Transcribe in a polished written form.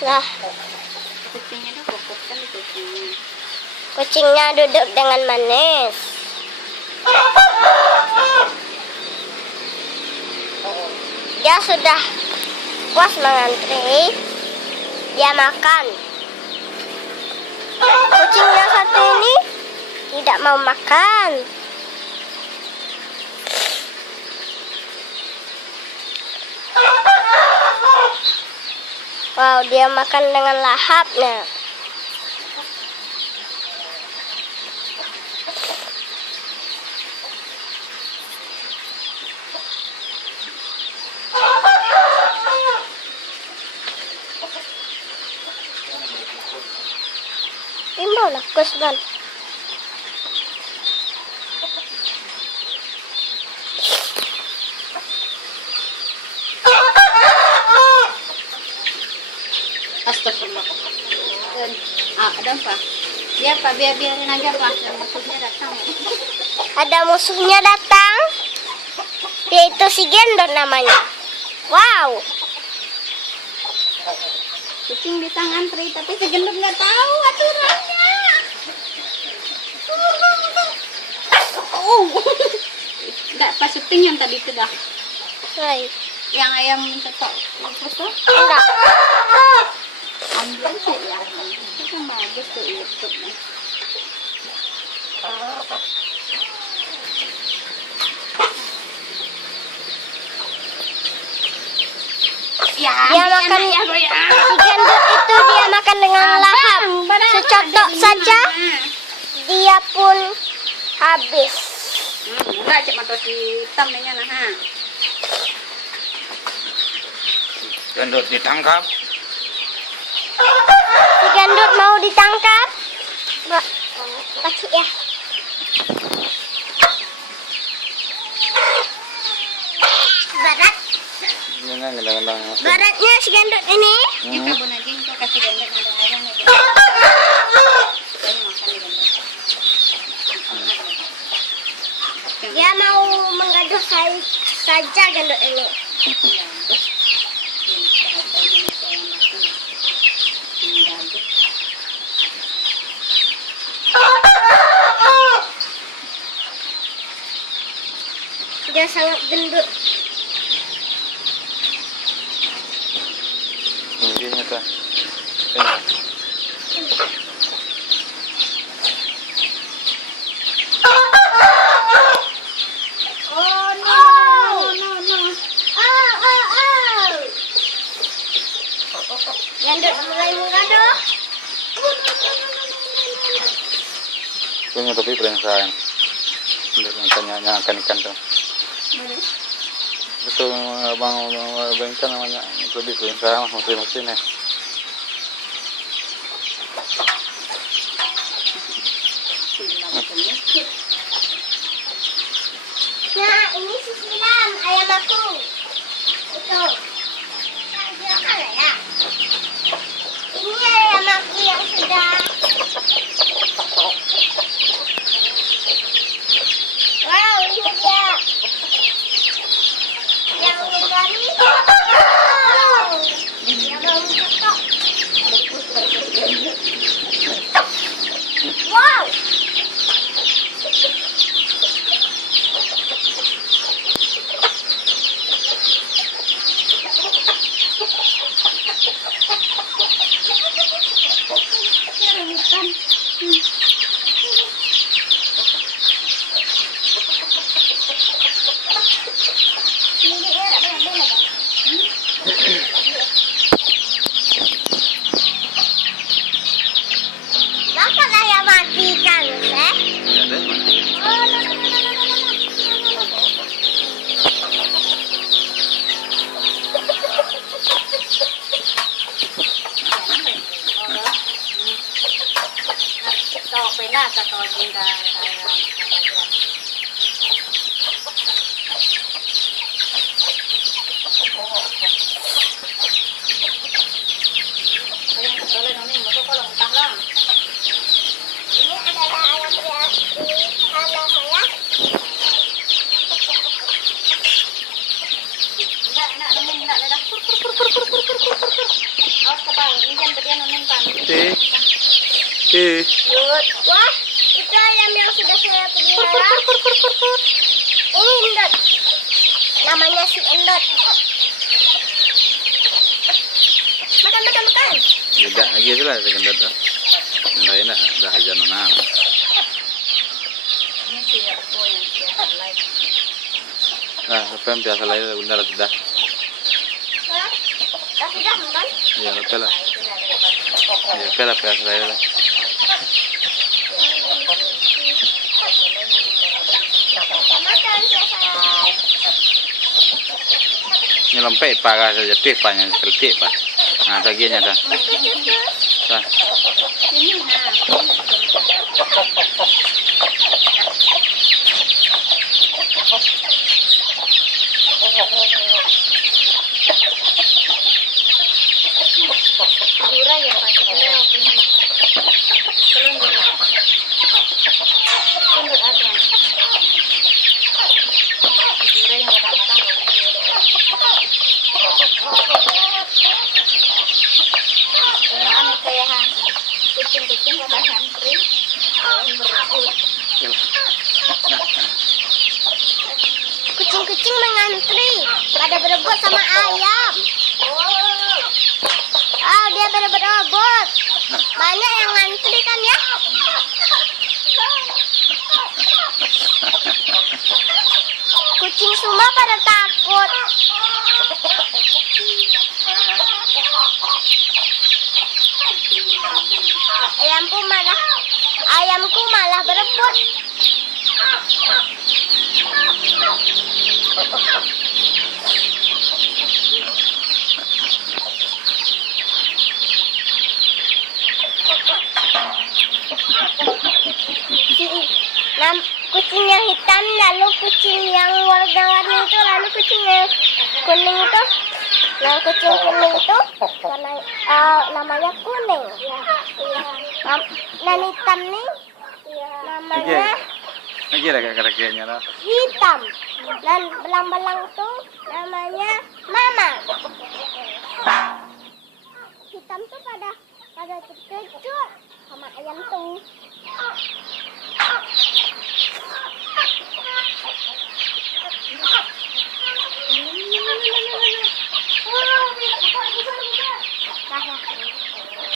Lah, Kucingnya tuh fokus kan di kucingnya. kucingnya duduk dengan manis. Dia sudah puas mengantri. Dia makan. Kucing yang satu ini tidak mau makan. Wow, dia makan dengan lahapnya. Timbul lah, Kusman. Astagfirullah. Ada apa? Ya Pak, biarin aja Pak. Yang musuhnya datang. Ada musuhnya datang. Yaitu si Gendon namanya. Wow. Kucing di tangan Tri, tapi si gendut nggak tahu aturannya. Nggak pas syuting yang tadi itu dah. Hai. Yang ayam cetok lepas tuh. Enggak. Ambil tuh ya. Itu kan bagus tuh YouTube-nya. Ya, Dia makan ya, si Gendut itu dia makan dengan lahap. Secocok saja dia pun habis. Enggak cek mata si hitam nih nah. Gendut ditangkap. Si Gendut mau ditangkap. Pasti ya. Berat. Beratnya si Gendut ini. Ini kabun aja itu kasih gendut ada ayam aja. Jadi makan di gendut. Dia mau menggaduh saja Gendut ini. Dia sangat gendut. Ini nyata. Oh no. Gendut mulai menggaduh. Punya tapi sayang. Gendut yang tanya akan ikan tuh. Itu bang bengkel namanya lebih sayang mesin ya. Nah, ini si Silam, ayam aku. Itu. Dia kalah ya. Ini ayam aku yang sudah. Wow, ini dia. Yang berani. Yang mau cetok. Wow. Bakal ayam mati kan, eh? Oh, Pena atau benda ini adalah ayam reaksi anak saya. enggak, enggak, enggak, enggak, ka ba? Nandiyan pa diyan nun pa. Yun. Wah, itu ayam yang sudah saya pelihara. Ini endot. Namanya si endot. Makan, makan, makan. Tidak lagi sila sa ganda to. Ang lain na, dah aja na. Ini siya po yan siya live. Apa yang biasa lain bunda lah sudah. Hah? Dah sudah makan? Ya, apa lah. Itu na dapat. Ya, apa lah biasa lain lah. Makan, selesai. Nyelempet pa saja pa nya keltik pa. Nah, saginya dah. Dah. Ini ha. Sigura ya Pak. Sigura okay. Tulong dulu. Tunduk aja. Sigura yang matang-matang ano kaya ha? Kucing-kucing pada santri. Berebut. Kucing-kucing mengantri pada berebut sama ayam. Oh, dia berebut. Banyak yang ngantri kan ya? Kucing semua pada takut. Ayamku malah berebut. Kucing yang hitam, lalu kucing yang warna-warni itu, lalu kucing yang kuning itu. Nah, kucing kuning itu karena namanya kuning. Dan hitam nih namanya Lagi lah kira-kiranya lah. hitam. Dan belang-belang itu namanya mama. Hitam tuh pada terkejut sama ayam tuh.